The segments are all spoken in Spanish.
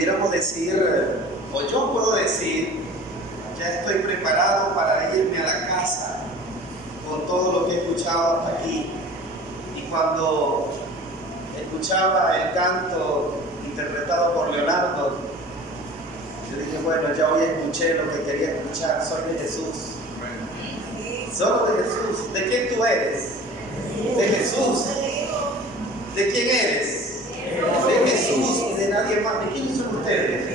pudiéramos decir, o yo puedo decir, ya estoy preparado para irme a la casa con todo lo que he escuchado hasta aquí. Y cuando escuchaba el canto interpretado por Leonardo, yo dije, bueno, ya hoy escuché lo que quería escuchar, soy de Jesús. Solo de Jesús. ¿De quién tú eres? De Jesús. ¿De quién eres? De Jesús y de nadie más. ¿De quiénes son ustedes?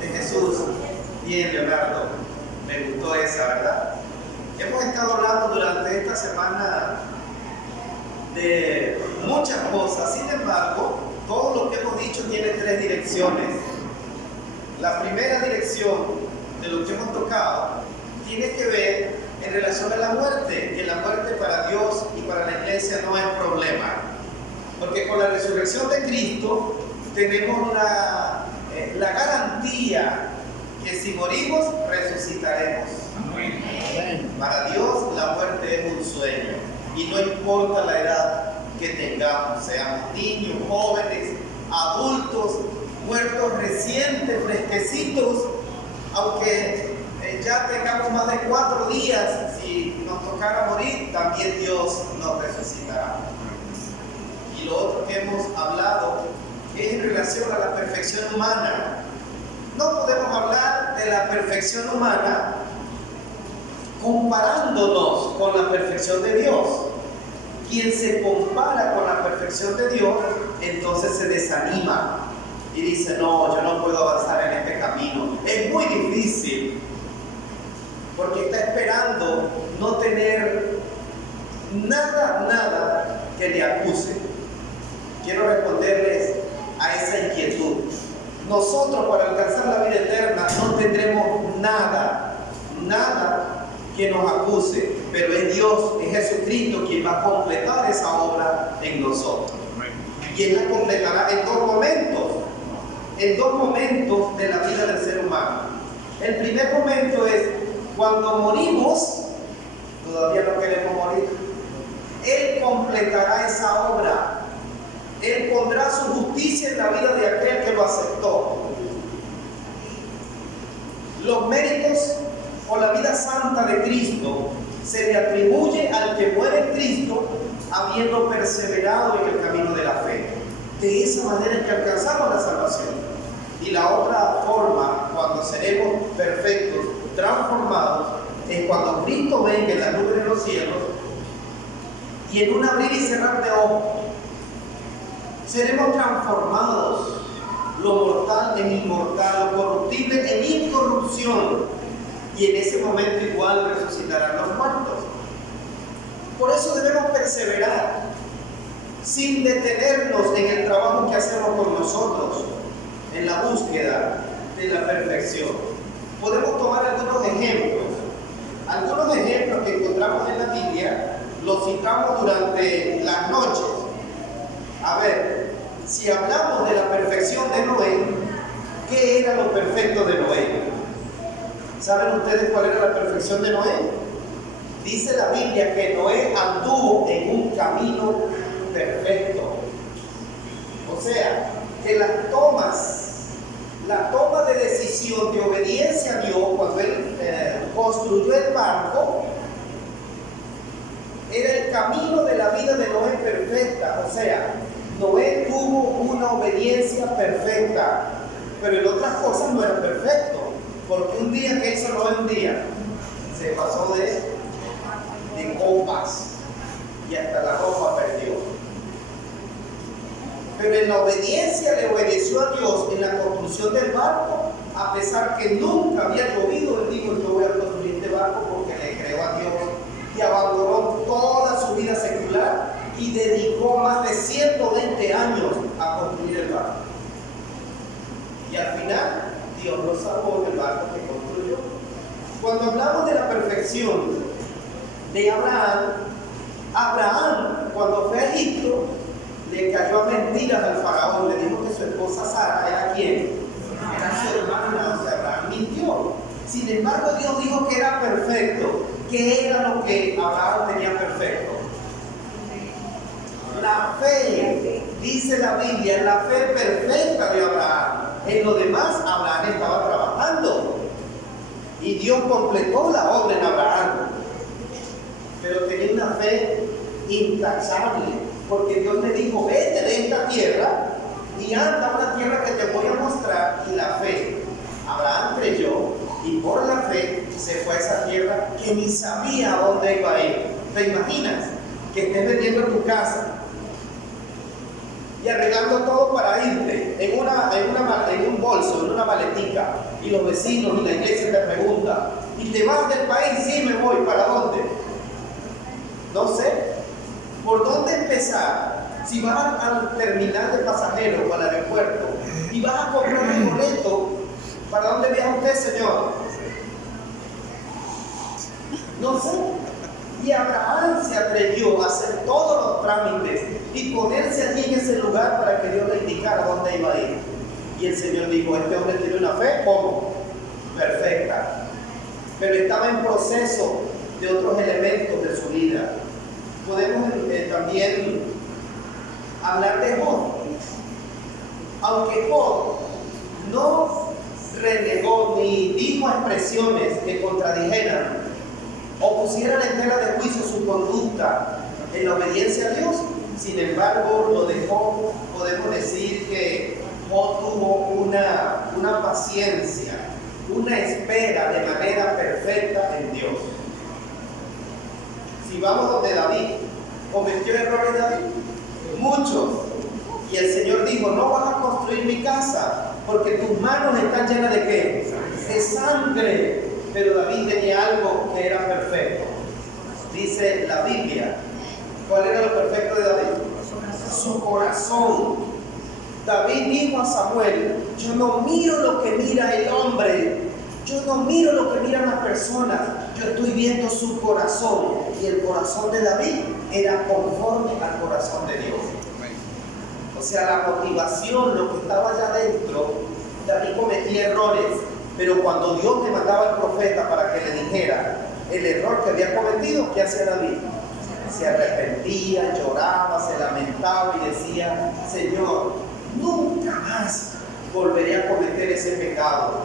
De Jesús. Bien, Leonardo, me gustó esa, ¿verdad? Hemos estado hablando durante esta semana de muchas cosas. Sin embargo, todo lo que hemos dicho tiene tres direcciones. La primera dirección de lo que hemos tocado tiene que ver en relación a la muerte, que la muerte para Dios y para la iglesia no es problema, porque con la resurrección de Cristo tenemos la garantía que si morimos resucitaremos. Para Dios la muerte es un sueño y no importa la edad que tengamos, seamos niños, jóvenes, adultos, muertos recientes, fresquecitos, aunque ya tengamos más de 4 días, si nos tocara morir, también Dios nos resucitará. Y lo otro que hemos hablado es en relación a la perfección humana. No podemos hablar de la perfección humana comparándonos con la perfección de Dios. Quien se compara con la perfección de Dios, entonces se desanima y dice, no, yo no puedo avanzar en este camino. Es muy difícil, porque está esperando no tener nada que le acuse. Quiero responderles a esa inquietud. Nosotros, para alcanzar la vida eterna, no tendremos nada que nos acuse, pero es Dios, es Jesucristo quien va a completar esa obra en nosotros. Y Él la completará en dos momentos de la vida del ser humano. El primer momento es cuando morimos, todavía no queremos morir. Él completará esa obra. Él pondrá su justicia en la vida de aquel que lo aceptó. Los méritos o la vida santa de Cristo se le atribuye al que muere en Cristo habiendo perseverado en el camino de la fe. De esa manera es que alcanzamos la salvación. Y la otra forma, cuando seremos perfectos, transformados, es cuando Cristo venga en la nube de los cielos y en un abrir y cerrar de ojos seremos transformados, lo mortal en inmortal, lo corruptible en incorrupción, y en ese momento igual resucitarán los muertos. Por eso debemos perseverar sin detenernos en el trabajo que hacemos con nosotros en la búsqueda de la perfección. Podemos tomar algunos ejemplos que encontramos en la Biblia, los citamos durante las noches. A ver, si hablamos de la perfección de Noé, ¿qué era lo perfecto de Noé? ¿Saben ustedes cuál era la perfección de Noé? Dice la Biblia que Noé anduvo en un camino perfecto. O sea, que la toma de decisión de obediencia a Dios cuando él construyó el barco era el camino de la vida de Noé perfecta. O sea, Noé tuvo una obediencia perfecta, pero en otras cosas no era perfecto, porque un día que hizo Noé, un día se pasó de copas y hasta la ropa perdió. Pero en la obediencia le obedeció a Dios en la construcción del barco, a pesar que nunca había llovido. Él dijo, yo voy a construir este barco porque le creo a Dios, y abandonó toda su vida secular y dedicó más de 120 años a construir el barco. Y al final Dios lo salvó del barco que construyó. Cuando hablamos de la perfección de Abraham, cuando fue a Egipto, le cayó a mentiras al faraón, le dijo que su esposa Sara era ¿quién? Era su hermana. O sea, Abraham mintió. Sin embargo, Dios dijo que era perfecto. ¿Qué era lo que Abraham tenía perfecto? La fe, dice la Biblia, la fe perfecta de Abraham. En lo demás, Abraham estaba trabajando. Y Dios completó la obra en Abraham. Pero tenía una fe intachable. Porque Dios le dijo, vete de esta tierra y anda a una tierra que te voy a mostrar. Y la fe, Abraham creyó y por la fe se fue a esa tierra que ni sabía a dónde iba a ir. ¿Te imaginas que estés vendiendo tu casa y arreglando todo para irte en un bolso, en una maletica, y los vecinos y la iglesia te preguntan, ¿y te vas del país? Sí, me voy. ¿Para dónde? No sé. ¿Por dónde empezar? Si vas al terminal de pasajeros o al aeropuerto y vas a comprar un boleto, ¿para dónde viaja usted, señor? No sé. Y Abraham se atrevió a hacer todos los trámites y ponerse allí en ese lugar para que Dios le indicara dónde iba a ir. Y el Señor dijo, este hombre tiene una fe, ¿cómo? Perfecta. Pero estaba en proceso de otros elementos de su vida. Podemos también hablar de Job. Aunque Job no renegó ni dijo expresiones que contradijeran o pusieran en tela de juicio su conducta en la obediencia a Dios, sin embargo, lo de Job podemos decir que Job tuvo una paciencia, una espera de manera perfecta en Dios. Si vamos donde David, ¿cometió errores David? Muchos. Y el Señor dijo, no vas a construir mi casa, porque tus manos están llenas ¿de qué? De sangre. Pero David tenía algo que era perfecto. Dice la Biblia, ¿cuál era lo perfecto de David? Su corazón. David dijo a Samuel, yo no miro lo que mira el hombre, yo no miro lo que miran las personas, yo estoy viendo su corazón. Y el corazón de David era conforme al corazón de Dios. O sea, la motivación, lo que estaba allá adentro, David cometía errores, pero cuando Dios le mandaba al profeta para que le dijera el error que había cometido, ¿qué hacía David? Se arrepentía, lloraba, se lamentaba y decía, Señor, nunca más volveré a cometer ese pecado.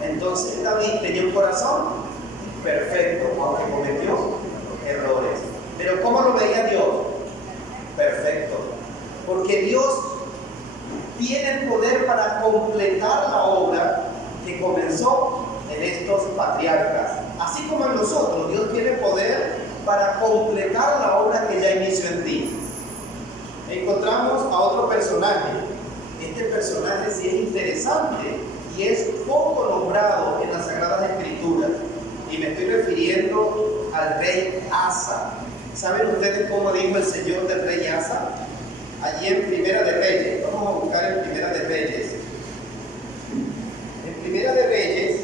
Entonces David tenía un corazón perfecto, aunque cometió errores. Pero ¿cómo lo veía Dios? Perfecto. Porque Dios tiene el poder para completar la obra que comenzó en estos patriarcas. Así como en nosotros, Dios tiene poder para completar la obra que ya inició en ti. Encontramos a otro personaje. Este personaje sí es interesante y es poco nombrado en las Sagradas Escrituras. Y me estoy refiriendo al rey Asa. ¿Saben ustedes cómo dijo el Señor del rey Asa? Allí en Primera de Reyes. Vamos a buscar en Primera de Reyes. En Primera de Reyes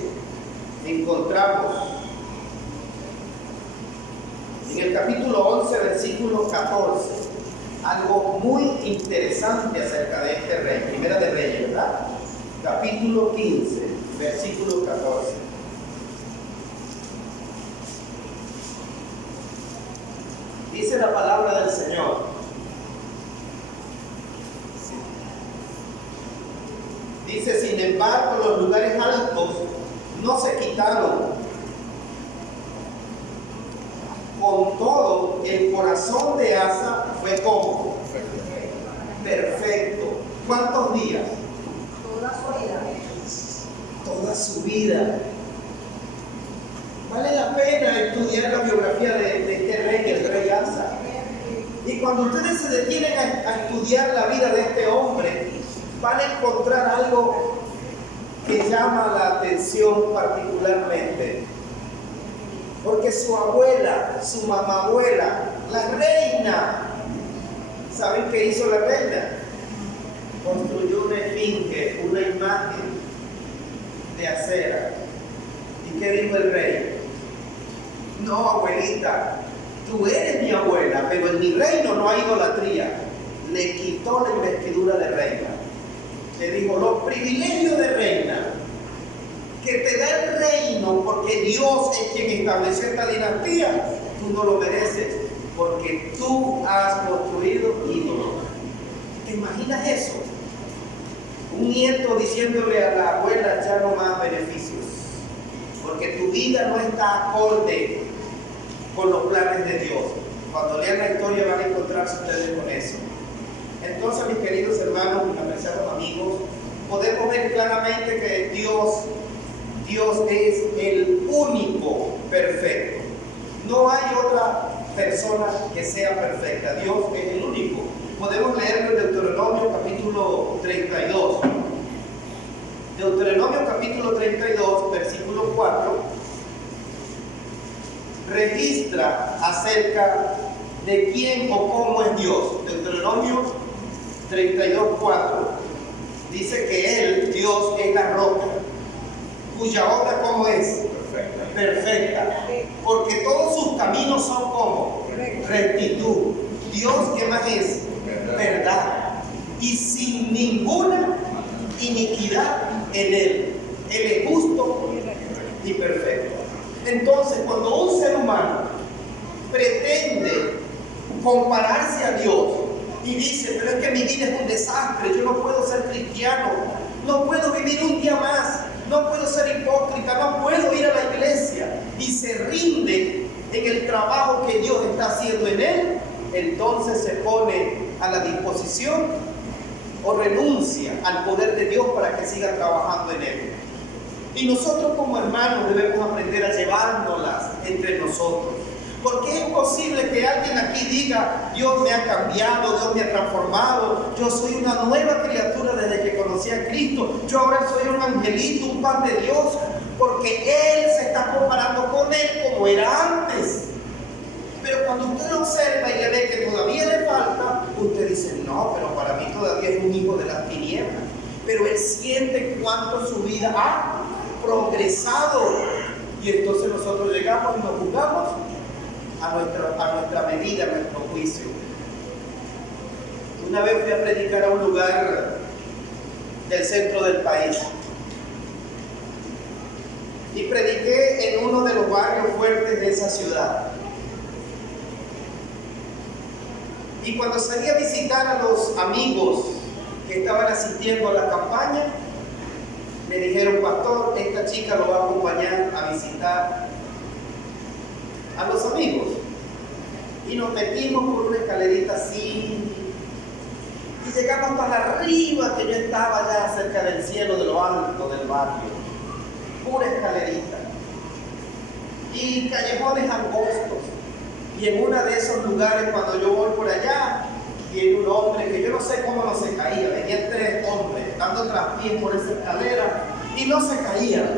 encontramos en el capítulo 11, versículo 14, algo muy interesante acerca de este rey. Primera de Reyes, ¿verdad? Capítulo 15, versículo 14. Dice la palabra del Señor. Dice, sin embargo, los lugares altos no se quitaron. Con todo, el corazón de Asa fue como perfecto. ¿Cuántos días? Toda su vida. Toda su vida. Vale la pena estudiar la biografía de este rey, el rey Asa. Y cuando ustedes se detienen a estudiar la vida de este hombre, van a encontrar algo que llama la atención particularmente. Porque su abuela, su mamabuela, la reina, ¿saben qué hizo la reina? Construyó una esfinge, una imagen de acera. ¿Y qué dijo el rey? No, abuelita, tú eres mi abuela, pero en mi reino no hay idolatría. Le quitó la investidura de reina. Le dijo, los privilegios de reina que te da el reino porque Dios es quien estableció esta dinastía, tú no lo mereces porque tú has construido ídolos. ¿Te imaginas eso? un nieto diciéndole a la abuela, ya no más beneficios, porque tu vida no está acorde con los planes de Dios. Cuando lean la historia van a encontrarse ustedes con eso. Entonces, mis queridos hermanos, mis apreciados amigos, podemos ver claramente que Dios es el único perfecto. No hay otra persona que sea perfecta. Dios es el único. Podemos leerlo en Deuteronomio capítulo 32. Deuteronomio capítulo 32, versículo 4, registra acerca de quién o cómo es Dios. Deuteronomio 32, 4 dice que Él, Dios, es la roca, cuya obra ¿cómo es? Perfecta. Porque todos sus caminos son como rectitud. Dios, ¿qué más es? Verdad. Y sin ninguna iniquidad en Él. Él es justo y perfecto. Entonces, cuando un ser humano pretende compararse a Dios y dice, pero es que mi vida es un desastre, yo no puedo ser cristiano, no puedo vivir un día más, no puedo ser hipócrita, no puedo ir a la iglesia, y se rinde en el trabajo que Dios está haciendo en él, entonces se pone a la disposición o renuncia al poder de Dios para que siga trabajando en él. Y nosotros como hermanos debemos aprender a llevárnoslas entre nosotros. Porque es posible que alguien aquí diga, Dios me ha cambiado, Dios me ha transformado, yo soy una nueva criatura desde que conocí a Cristo, yo ahora soy un angelito, un pan de Dios, porque Él se está comparando con Él como era antes. Pero cuando usted lo observa y le ve que todavía le falta, usted dice, no, pero para mí todavía es un hijo de las tinieblas. Pero él siente cuánto su vida ha progresado. Y entonces nosotros llegamos y nos juzgamos a nuestra medida, a nuestro juicio. Una vez fui a predicar a un lugar del centro del país. Y prediqué en uno de los barrios fuertes de esa ciudad. Y cuando salí a visitar a los amigos que estaban asistiendo a la campaña, me dijeron, pastor, esta chica lo va a acompañar a visitar a los amigos. Y nos metimos por una escalerita así, y llegamos hasta arriba, que yo estaba ya cerca del cielo, de lo alto del barrio. Pura escalerita. Y callejones angostos. Y en uno de esos lugares, cuando yo voy por allá, viene un hombre que yo no sé cómo no se caía. Venían 3 hombres dando traspiés por esa escalera y no se caían.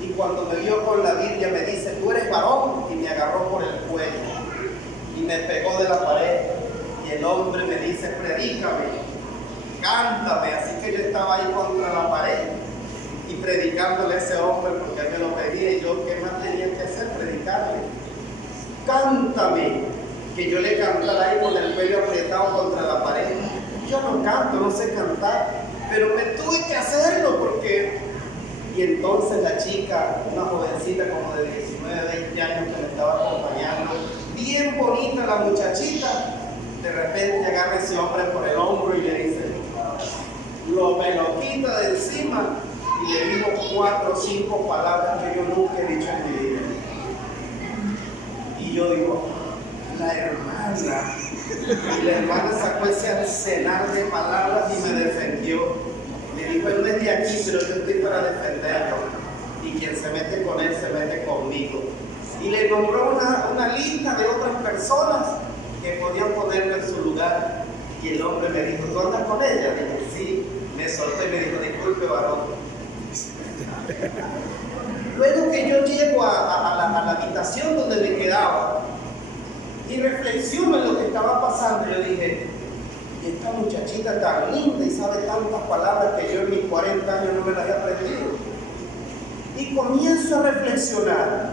Y cuando me vio con la Biblia me dice, tú eres varón, y me agarró por el cuello y me pegó de la pared. Y el hombre me dice, predícame, cántame. Así que yo estaba ahí contra la pared y predicándole a ese hombre porque él me lo pedía, y yo, ¿qué más tenía que hacer? Predicarle. Cántame, que yo le cantara ahí con el cuello apretado contra la pared. Yo no canto, no sé cantar, pero me tuve que hacerlo porque... Y entonces la chica, una jovencita como de 19, 20 años que me estaba acompañando, bien bonita la muchachita, de repente agarra ese hombre por el hombro y le dice, me lo quita de encima y le dijo 4 o 5 palabras que yo nunca he dicho en mi vida. Y yo digo, la hermana. Y la hermana sacó ese arsenal de palabras y me defendió. Me dijo, él no es de aquí, pero yo estoy para defenderlo. Y quien se mete con él, se mete conmigo. Y le nombró una lista de otras personas que podían ponerlo en su lugar. Y el hombre me dijo, ¿tú andas con ella? Dije, sí. Me soltó y me dijo, disculpe, varón. Luego que yo llego a la habitación donde me quedaba y reflexiono en lo que estaba pasando, yo dije, esta muchachita tan linda y sabe tantas palabras que yo en mis 40 años no me las he aprendido. Y comienzo a reflexionar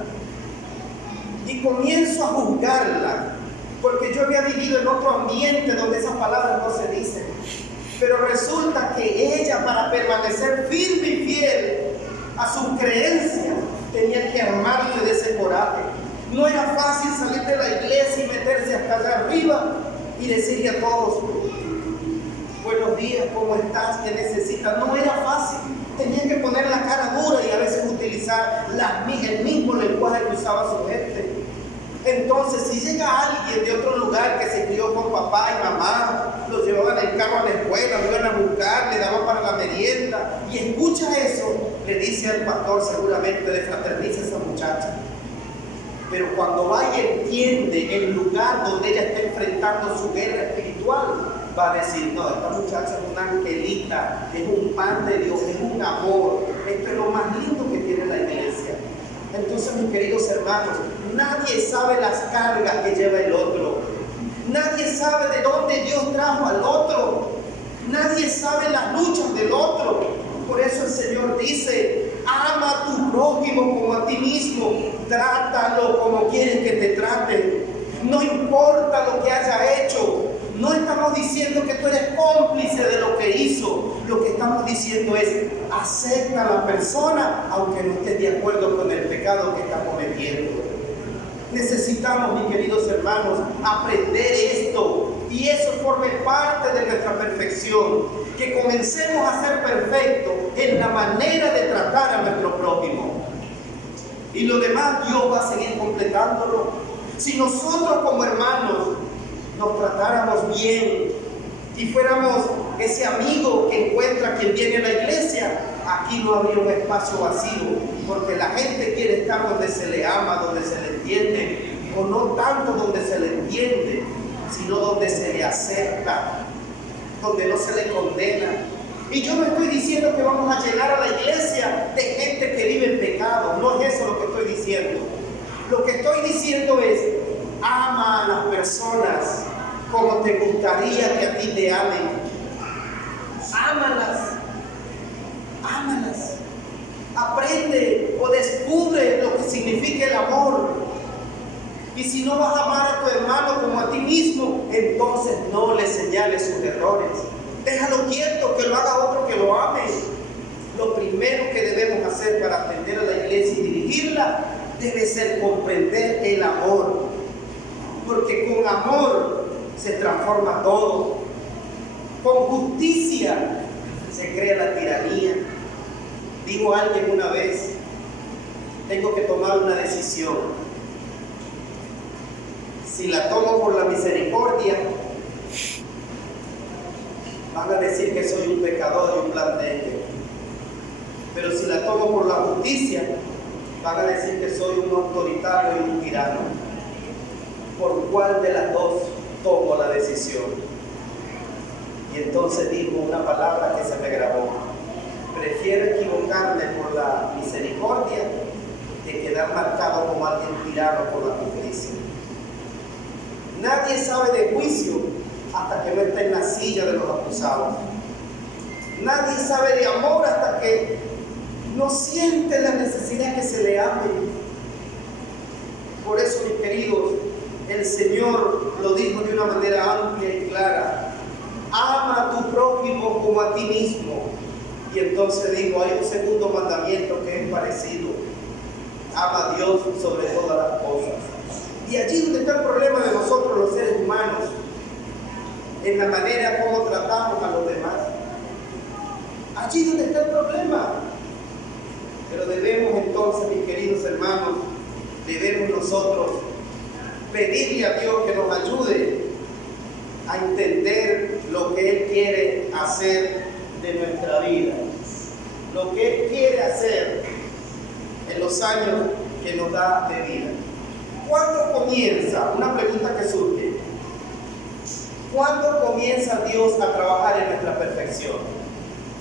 y comienzo a juzgarla, porque yo había vivido en otro ambiente donde esas palabras no se dicen. Pero resulta que ella, para permanecer firme y fiel a sus creencias, tenía que armarse de ese coraje. No era fácil salir de la iglesia y meterse hasta allá arriba y decirle a todos, buenos días. días, ¿cómo estás? ¿Qué necesitas? No era fácil. Tenía que poner la cara dura y a veces utilizar el mismo lenguaje que usaba su gente. Entonces, si llega alguien de otro lugar que se crió con papá y mamá, lo llevaban en el carro a la escuela, lo iban a buscar, le daban para la merienda, y escucha eso, le dice al pastor, seguramente le fraterniza a esa muchacha. Pero cuando va y entiende el lugar donde ella está enfrentando su guerra espiritual, va a decir, no, esta muchacha es una angelita, es un pan de Dios, es un amor, esto es lo más lindo que tiene la iglesia. Entonces, mis queridos hermanos, nadie sabe las cargas que lleva el otro. Nadie sabe de dónde Dios trajo al otro. Nadie sabe las luchas del otro. Por eso el Señor dice, ama a tu prójimo como a ti mismo. Trátalo como quieres que te traten. No importa lo que haya hecho. No estamos diciendo que tú eres cómplice de lo que hizo. Lo que estamos diciendo es, acepta a la persona aunque no estés de acuerdo con el pecado que está cometiendo. Necesitamos, mis queridos hermanos, aprender esto. Y eso forme parte de nuestra perfección. Que comencemos a ser perfectos en la manera de tratar a nuestro prójimo. Y lo demás Dios va a seguir completándolo. Si nosotros como hermanos nos tratáramos bien y fuéramos ese amigo que encuentra quien viene a la iglesia, aquí no habría un espacio vacío, porque la gente quiere estar donde se le ama, donde se le entiende, o no tanto donde se le entiende, sino donde se le acepta, donde no se le condena. Y yo no estoy diciendo que vamos a llenar a la iglesia de gente que vive en pecado, no es eso lo que estoy diciendo. Lo que estoy diciendo es, ama a las personas como te gustaría que a ti te amen. Ámalas. Ámalas. Aprende o descubre lo que significa el amor. Y si no vas a amar a tu hermano como a ti mismo, entonces no le señales sus errores. Déjalo quieto, que lo haga otro que lo ame. Lo primero que debemos hacer para atender a la iglesia y dirigirla debe ser comprender el amor. Porque con amor se transforma todo. Con justicia se crea la tiranía. Dijo alguien una vez, tengo que tomar una decisión. Si la tomo por la misericordia, van a decir que soy un pecador y un blandengue. Pero si la tomo por la justicia, van a decir que soy un autoritario y un tirano. ¿Por cuál de las dos tomo la decisión? Y entonces dijo una palabra que se me grabó. Prefiero equivocarme por la misericordia que quedar marcado como alguien tirano por la justicia. Nadie sabe de juicio hasta que no está en la silla de los acusados. Nadie sabe de amor hasta que no siente la necesidad que se le ame. Por eso, mis queridos, el Señor lo dijo de una manera amplia y clara. Ama a tu prójimo como a ti mismo. Y entonces digo, hay un segundo mandamiento que es parecido. Ama a Dios sobre todas las cosas. Y allí donde está el problema de nosotros los seres humanos, en la manera como tratamos a los demás. Allí donde está el problema. Pero debemos entonces, mis queridos hermanos, debemos nosotros pedirle a Dios que nos ayude a entender lo que Él quiere hacer de nuestra vida, lo que Él quiere hacer en los años que nos da de vida. ¿Cuándo comienza? Una pregunta que surge. ¿Cuándo comienza Dios a trabajar en nuestra perfección?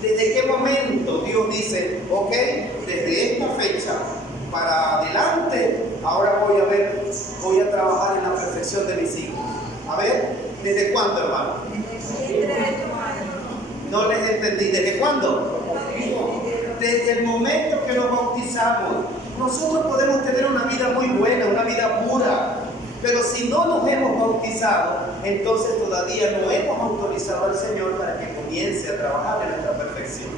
¿Desde qué momento Dios dice, ok, desde esta fecha para adelante, ahora voy a trabajar en la perfección de mis hijos? A ver, ¿desde cuándo, hermano? No les entendí. ¿Desde cuándo? Desde el momento que nos bautizamos. Nosotros podemos tener una vida muy buena, una vida pura, pero si no nos hemos bautizado, entonces todavía no hemos autorizado al Señor para que comience a trabajar en nuestra perfección.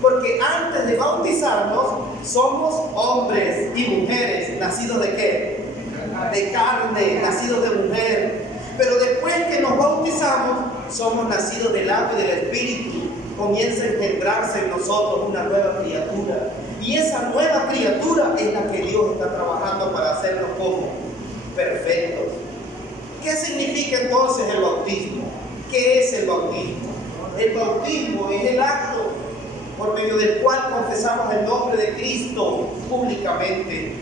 Porque antes de bautizarnos, somos hombres y mujeres, nacidos ¿de qué? De carne, nacidos de mujer. Pero después que nos bautizamos, somos nacidos del agua y del Espíritu, comienza a engendrarse en nosotros una nueva criatura. Y esa nueva criatura es la que Dios está trabajando para hacernos como perfectos. ¿Qué significa entonces el bautismo? ¿Qué es el bautismo? El bautismo es el acto por medio del cual confesamos el nombre de Cristo públicamente.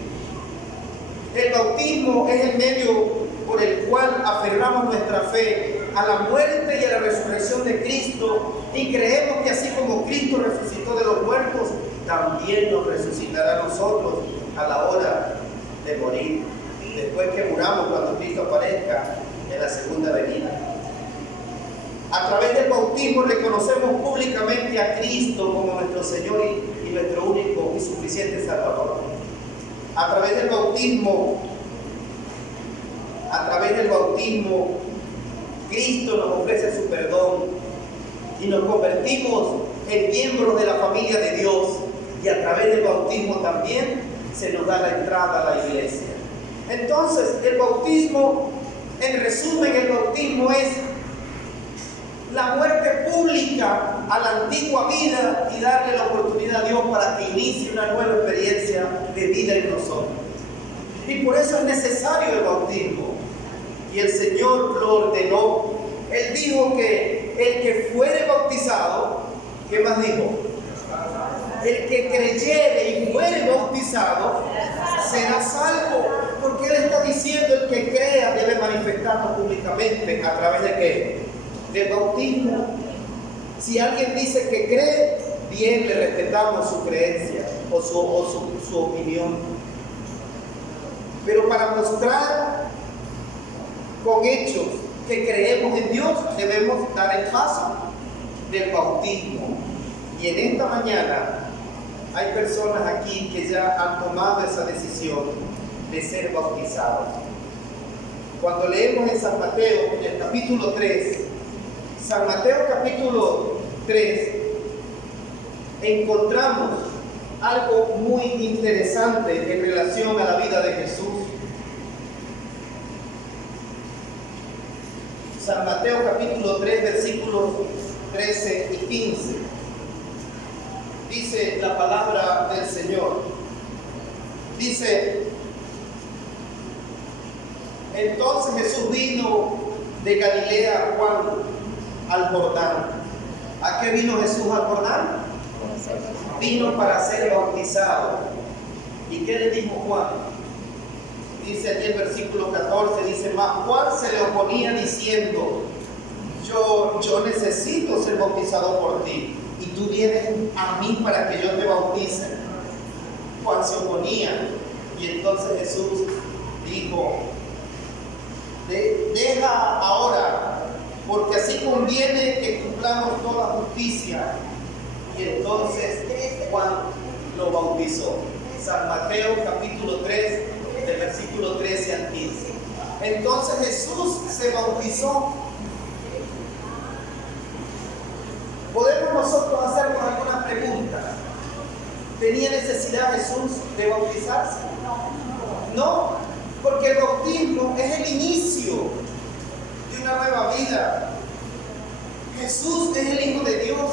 El bautismo es el medio por el cual aferramos nuestra fe a la muerte y a la resurrección de Cristo, y creemos que así como Cristo resucitó de los muertos, también nos resucitará a nosotros a la hora de morir, después que muramos cuando Cristo aparezca en la segunda venida. A través del bautismo reconocemos públicamente a Cristo como nuestro Señor y nuestro único y suficiente Salvador. A través del bautismo, Cristo nos ofrece su perdón y nos convertimos en miembros de la familia de Dios, y a través del bautismo también se nos da la entrada a la iglesia. Entonces, el bautismo, en resumen, el bautismo es la muerte pública a la antigua vida y darle la oportunidad a Dios para que inicie una nueva experiencia de vida en nosotros. Y por eso es necesario el bautismo. Y el Señor lo ordenó. Él dijo que el que fuere bautizado, ¿qué más dijo? El que creyere y fuere bautizado será salvo. Porque Él está diciendo el que crea debe manifestarlo públicamente. ¿A través de qué? Del bautismo. Si alguien dice que cree, bien, le respetamos su creencia o su opinión. Pero para mostrar con hechos que creemos en Dios, debemos dar el paso del bautismo. Y en esta mañana hay personas aquí que ya han tomado esa decisión de ser bautizados. Cuando leemos en San Mateo, en el capítulo 3, San Mateo capítulo 3, encontramos algo muy interesante en relación a la vida de Jesús. San Mateo capítulo 3, versículos 13 y 15. Dice la palabra del Señor. Dice: entonces Jesús vino de Galilea a Juan al Jordán. ¿A qué vino Jesús al Jordán? Vino para ser bautizado. ¿Y qué le dijo Juan? Dice aquí el versículo 14, dice: mas Juan se le oponía diciendo: yo necesito ser bautizado por ti, y tú vienes a mí para que yo te bautice. Juan se oponía, y entonces Jesús dijo: deja ahora, porque así conviene que cumplamos toda justicia. Y entonces Juan lo bautizó. San Mateo capítulo 3, del versículo 13 al 15. Entonces Jesús se bautizó. ¿Podemos nosotros hacernos alguna pregunta? ¿Tenía necesidad Jesús de bautizarse? No, porque el bautismo es el inicio de una nueva vida. Jesús es el Hijo de Dios.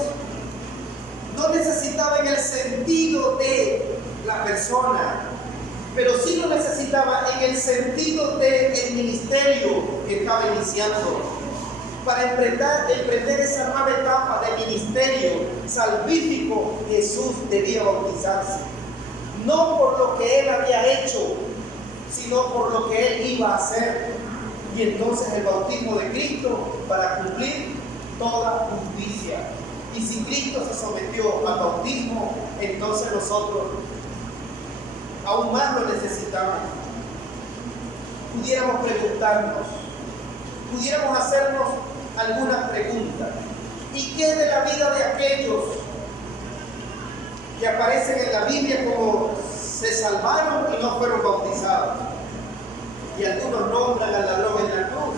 No necesitaba en el sentido de la persona, pero sí lo necesitaba en el sentido del ministerio que estaba iniciando. Para emprender esa nueva etapa de ministerio salvífico, Jesús debía bautizarse. No por lo que Él había hecho, sino por lo que Él iba a hacer. Y entonces el bautismo de Cristo para cumplir toda justicia. Y si Cristo se sometió al bautismo, entonces nosotros aún más lo necesitamos. Pudiéramos preguntarnos, pudiéramos hacernos algunas preguntas. ¿Y qué de la vida de aquellos que aparecen en la Biblia como se salvaron y no fueron bautizados? Y algunos nombran al ladrón en la cruz.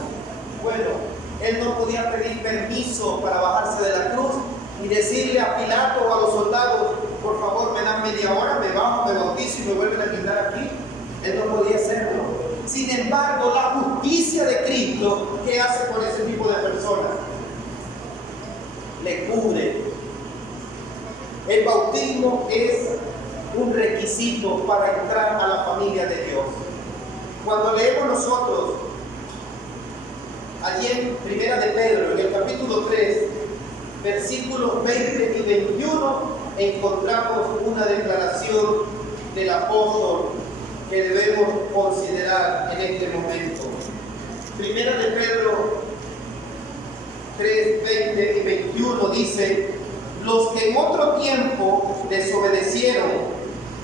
Bueno, él no podía pedir permiso para bajarse de la cruz y decirle a Pilato o a los soldados: por favor, me dan media hora, me bajo, me bautizo y me vuelven a quitar aquí. Él no podía hacerlo. Sin embargo, la justicia de Cristo, ¿qué hace con ese tipo de personas? le cubre. El bautismo es un requisito para entrar a la familia de Dios. Cuando leemos nosotros, allí en Primera de Pedro, en el capítulo 3, versículos 20 y 21, encontramos una declaración del apóstol que debemos considerar en este momento. Primera de Pedro 3, 20 y 21 dice: los que en otro tiempo desobedecieron,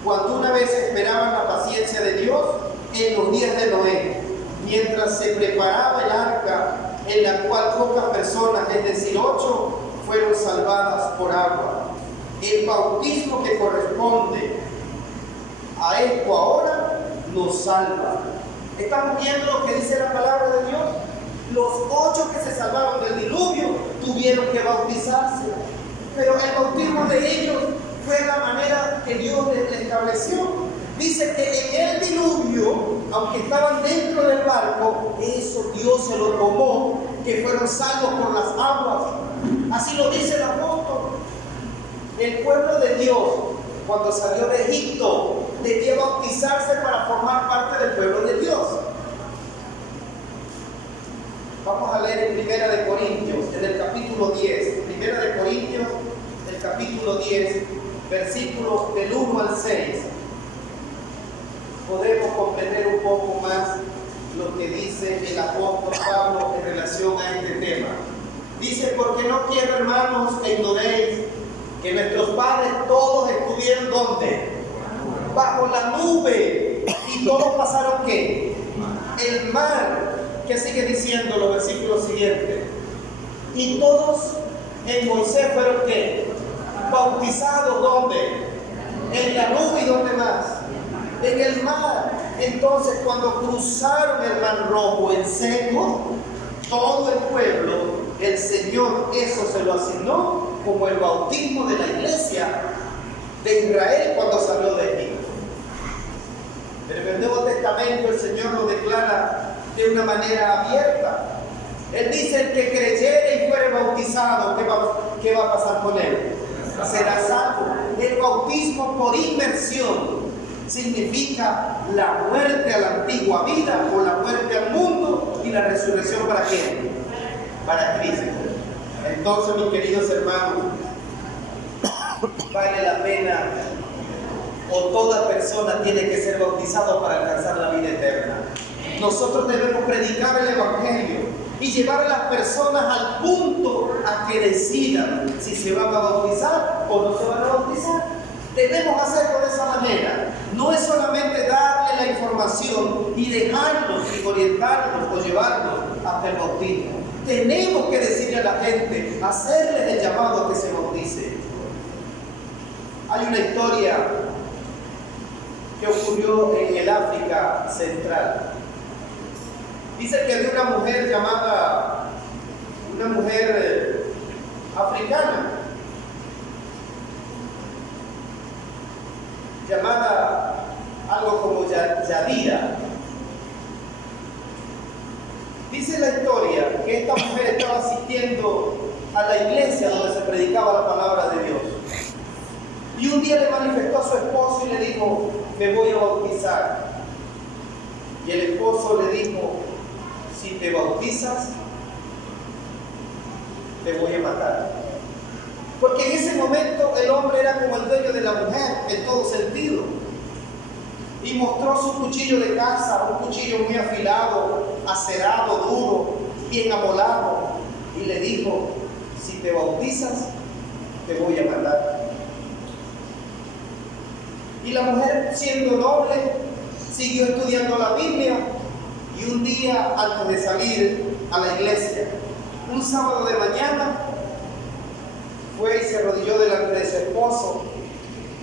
cuando una vez esperaban la paciencia de Dios en los días de Noé, mientras se preparaba el arca, en la cual pocas personas, es decir, 8, fueron salvadas por agua. El bautismo que corresponde a esto ahora nos salva. ¿Estamos viendo lo que dice la palabra de Dios? Los 8 que se salvaron del diluvio tuvieron que bautizarse, pero el bautismo de ellos fue la manera que Dios les estableció. Dice que en el diluvio, aunque estaban dentro del barco, eso Dios se lo tomó, que fueron salvos por las aguas. Así lo dice el apóstol. El pueblo de Dios, cuando salió de Egipto, debía bautizarse para formar parte del pueblo de Dios. Vamos a leer en Primera de Corintios, en el capítulo 10. Primera de Corintios, el capítulo 10, versículos del 1 al 6. Podemos comprender un poco más lo que dice el apóstol Pablo en relación a este tema. Dice: porque no quiero, hermanos, que ignoréis que nuestros padres todos estuvieron ¿dónde? Bajo la nube, y todos pasaron ¿qué? El mar. ¿Qué sigue diciendo los versículos siguientes? Y todos en Moisés fueron ¿qué? Bautizados ¿dónde? En la nube. ¿Y dónde más? En el mar. Entonces, cuando cruzaron el mar rojo en seco, todo el pueblo, el Señor eso se lo asignó como el bautismo de la iglesia de Israel cuando salió de Egipto. Pero en el Nuevo Testamento el Señor lo declara de una manera abierta. Él dice: el que creyere y fuere bautizado, ¿qué va a pasar con él? Será salvo. El bautismo por inmersión significa la muerte a la antigua vida o la muerte al mundo y la resurrección ¿para qué? Para Cristo. Entonces, mis queridos hermanos, vale la pena, o toda persona tiene que ser bautizado para alcanzar la vida eterna. Nosotros debemos predicar el Evangelio y llevar a las personas al punto a que decidan si se van a bautizar o no se van a bautizar. Debemos hacerlo de esa manera. No es solamente darle la información y dejarlos y orientarlos o llevarlos hasta el bautismo. Tenemos que decirle a la gente, hacerles el llamado a que se bautice. Hay una historia que ocurrió en el África Central. Dice que había una mujer africana, llamada algo como Yadira. Dice la historia que esta mujer estaba asistiendo a la iglesia donde se predicaba la palabra de Dios. Y un día le manifestó a su esposo y le dijo: me voy a bautizar. Y el esposo le dijo: si te bautizas, te voy a matar. Porque en ese momento el hombre era como el dueño de la mujer en todo sentido. Y mostró su cuchillo de caza, un cuchillo muy afilado, acerado, duro, bien amolado. Y le dijo: si te bautizas, te voy a matar. Y la mujer, siendo noble, siguió estudiando la Biblia. Y un día, antes de salir a la iglesia, un sábado de mañana, fue y se arrodilló delante de su esposo,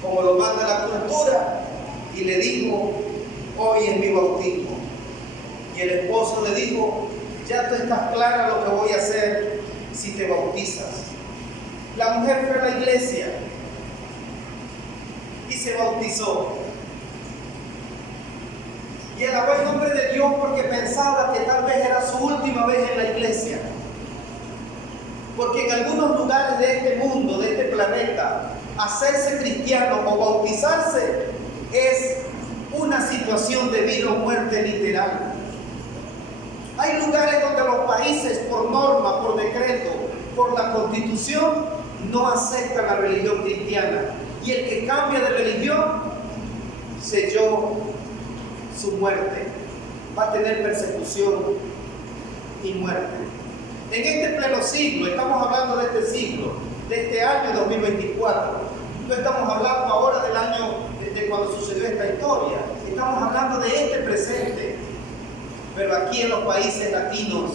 como lo manda la cultura, y le dijo: hoy es mi bautismo. Y el esposo le dijo: ya tú estás clara lo que voy a hacer si te bautizas. La mujer fue a la iglesia y se bautizó. Y alabó el nombre de Dios porque pensaba que tal vez era su última vez en la iglesia. Porque en algunos lugares de este mundo, de este planeta, hacerse cristiano o bautizarse es una situación de vida o muerte literal. Hay lugares donde los países, por norma, por decreto, por la Constitución, no aceptan la religión cristiana. Y el que cambia de religión selló su muerte. Va a tener persecución y muerte. En este pleno siglo, estamos hablando de este siglo, de este año 2024. No estamos hablando ahora del año de cuando sucedió esta historia. Estamos hablando de este presente. Pero aquí en los países latinos,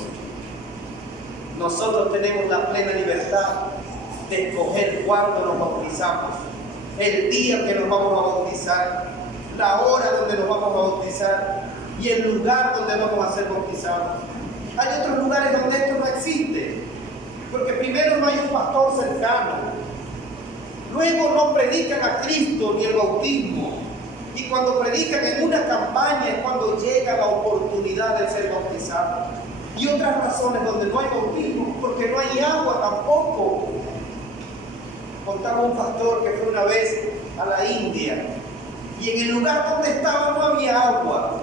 nosotros tenemos la plena libertad de escoger cuándo nos bautizamos, el día que nos vamos a bautizar, la hora donde nos vamos a bautizar y el lugar donde vamos a ser bautizados. Hay otros lugares donde esto no existe, porque primero no hay un pastor cercano, luego no predican a Cristo ni el bautismo, y cuando predican en una campaña es cuando llega la oportunidad de ser bautizado. Y otras razones donde no hay bautismo, porque no hay agua tampoco. Contaba un pastor que fue una vez a la India, y en el lugar donde estaba no había agua.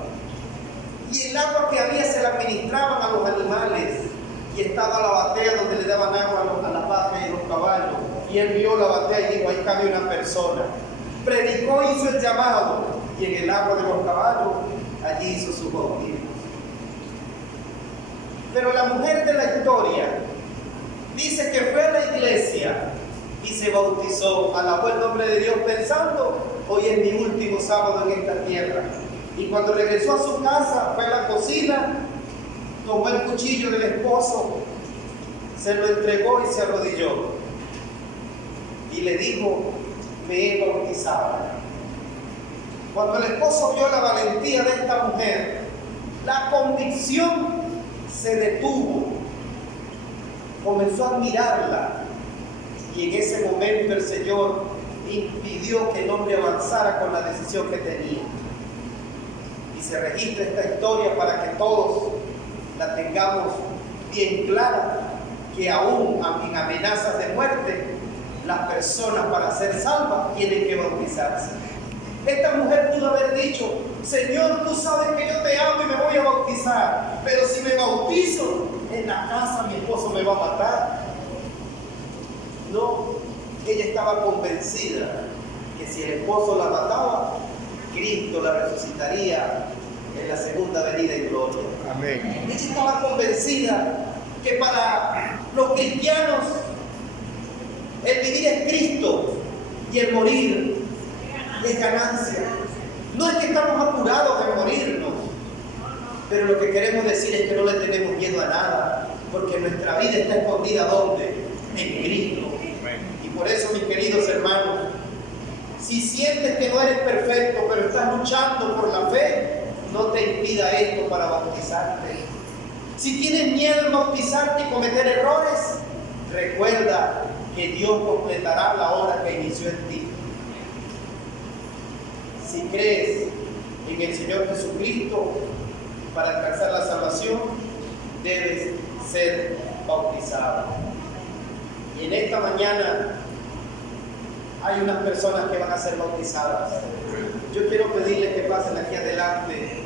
Y el agua que había se la administraban a los animales. Y estaba la batea donde le daban agua a las vacas y a los caballos. Y él vio la batea y dijo, ahí cabe una persona. Predicó, hizo el llamado. Y en el agua de los caballos, allí hizo su bautismo. Pero la mujer de la historia dice que fue a la iglesia y se bautizó, alabó el nombre de Dios pensando, hoy es mi último sábado en esta tierra. Y cuando regresó a su casa, fue a la cocina, tomó el cuchillo del esposo, se lo entregó y se arrodilló. Y le dijo, me he bautizado. Cuando el esposo vio la valentía de esta mujer, la convicción se detuvo, comenzó a admirarla. Y en ese momento el Señor impidió que el hombre avanzara con la decisión que tenía. Y se registra esta historia para que todos la tengamos bien clara, que aún en amenazas de muerte, las personas para ser salvas tienen que bautizarse. Esta mujer pudo haber dicho, Señor, tú sabes que yo te amo y me voy a bautizar, pero si me bautizo en la casa mi esposo me va a matar. No, ella estaba convencida que si el esposo la mataba, Cristo la resucitaría en la segunda venida en gloria. Amén. Ella estaba convencida que para los cristianos el vivir es Cristo y el morir es ganancia. No es que estamos apurados en morirnos, pero lo que queremos decir es que no le tenemos miedo a nada, porque nuestra vida está escondida ¿dónde? En Cristo. Y por eso, mis queridos hermanos, si sientes que no eres perfecto, pero estás luchando por la fe, no te impida esto para bautizarte. Si tienes miedo en bautizarte y cometer errores, recuerda que Dios completará la obra que inició en ti. Si crees en el Señor Jesucristo para alcanzar la salvación, debes ser bautizado. Y en esta mañana hay unas personas que van a ser bautizadas. Yo quiero pedirles que pasen aquí adelante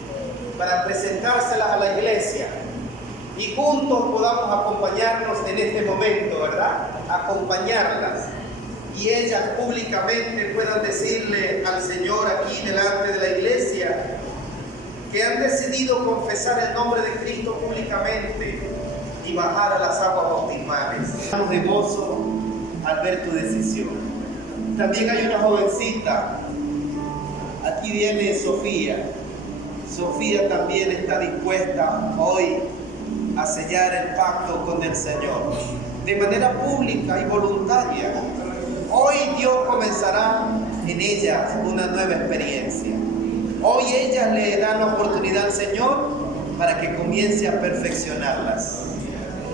para presentárselas a la iglesia y juntos podamos acompañarnos en este momento, ¿verdad? Acompañarlas. Y ellas públicamente puedan decirle al Señor aquí delante de la iglesia que han decidido confesar el nombre de Cristo públicamente y bajar a las aguas bautismales. Estamos de gozo al ver tu decisión. También hay una jovencita. Aquí viene Sofía. Sofía también está dispuesta hoy a sellar el pacto con el Señor de manera pública y voluntaria. Hoy Dios comenzará en ellas una nueva experiencia. Hoy ellas le dan la oportunidad al Señor para que comience a perfeccionarlas.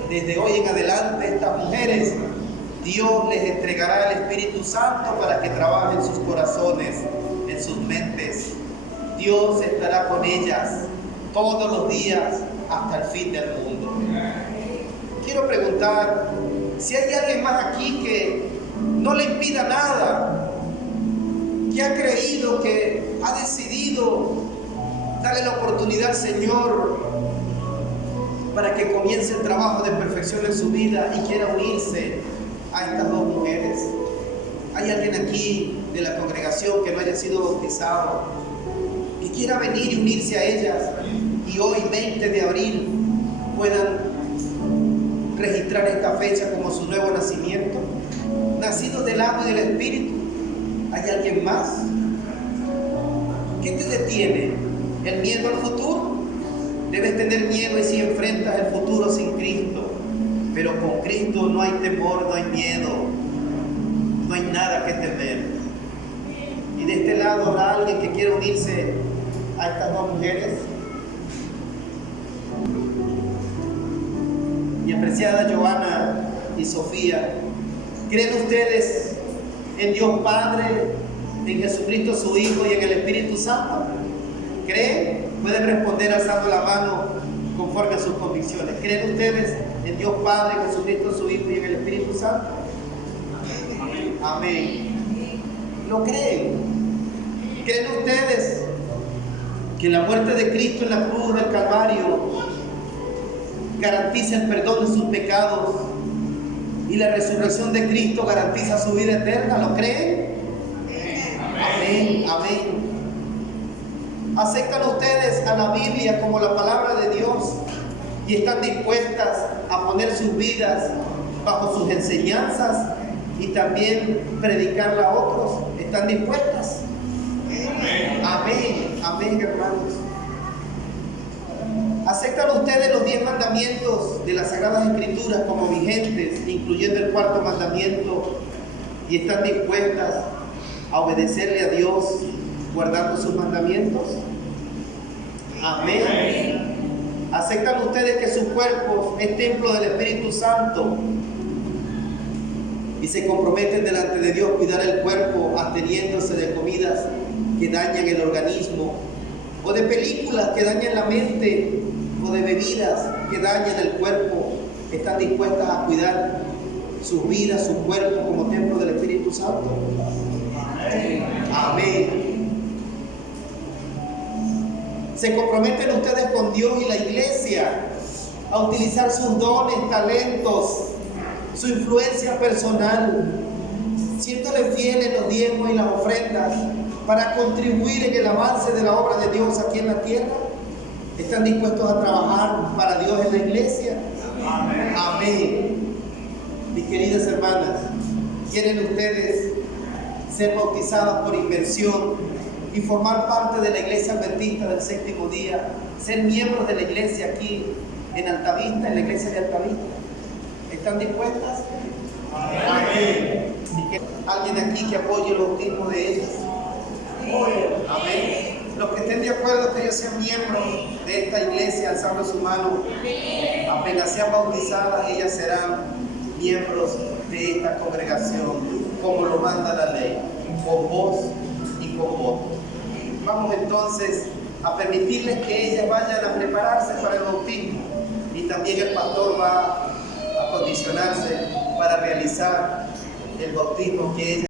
Desde hoy en adelante estas mujeres, Dios les entregará el Espíritu Santo para que trabaje en sus corazones, en sus mentes. Dios estará con ellas todos los días hasta el fin del mundo. Quiero preguntar Si hay alguien más aquí que no le impida nada, que ha creído, que ha decidido darle la oportunidad al Señor para que comience el trabajo de perfección en su vida y quiera unirse a estas dos mujeres. ¿Hay alguien aquí de la congregación que no haya sido bautizado, que quiera venir y unirse a ellas y hoy 20 de abril puedan registrar esta fecha como su nuevo nacimiento, nacidos del agua y del Espíritu? ¿Hay alguien más? ¿Qué te detiene? ¿El miedo al futuro? Debes tener miedo y si enfrentas el futuro sin Cristo, pero con Cristo no hay temor, no hay miedo, no hay nada que temer. Y de este lado habrá alguien que quiera unirse a estas dos mujeres. Mi apreciada Joana y Sofía, ¿creen ustedes en Dios Padre, en Jesucristo su Hijo y en el Espíritu Santo? ¿Creen? Pueden responder alzando la mano conforme a sus convicciones. ¿Creen ustedes en Dios Padre, en Jesucristo su Hijo y en el Espíritu Santo? Amén. Amén. ¿Lo creen? ¿Creen ustedes que la muerte de Cristo en la cruz del Calvario garantiza el perdón de sus pecados y la resurrección de Cristo garantiza su vida eterna? ¿Lo creen? Amén. Amén. ¿Aceptan ustedes a la Biblia como la palabra de Dios y están dispuestas a poner sus vidas bajo sus enseñanzas y también predicarla a otros? ¿Están dispuestas? Amén. Amén. Amén, hermanos. ¿Aceptan ustedes los 10 mandamientos de las Sagradas Escrituras como vigentes, incluyendo el cuarto mandamiento, y están dispuestas a obedecerle a Dios guardando sus mandamientos? Amén. ¿Aceptan ustedes que su cuerpo es templo del Espíritu Santo y se comprometen delante de Dios a cuidar el cuerpo absteniéndose de comidas que dañan el organismo, o de películas que dañan la mente, o de bebidas que dañan el cuerpo? ¿Están dispuestas a cuidar sus vidas, su cuerpo como templo del Espíritu Santo? Amén. Amén. ¿Se comprometen ustedes con Dios y la iglesia a utilizar sus dones, talentos, su influencia personal, siéndole fieles en los diezmos y las ofrendas para contribuir en el avance de la obra de Dios aquí en la tierra? ¿Están dispuestos a trabajar para Dios en la iglesia? Amén. Amén. Mis queridas hermanas, ¿quieren ustedes ser bautizadas por inmersión y formar parte de la iglesia adventista del séptimo día, ser miembros de la iglesia aquí en Altavista, en la iglesia de Altavista? ¿Están dispuestas? Amén. ¿Alguien aquí que apoye el bautismo de ellas? Amén. Los que estén de acuerdo que ellos sean miembros de esta iglesia, alzando su mano, apenas sean bautizadas, ellas serán miembros de esta congregación, como lo manda la ley, con voz y con voto. Vamos entonces a permitirles que ellas vayan a prepararse para el bautismo, y también el pastor va a condicionarse para realizar el bautismo que ellas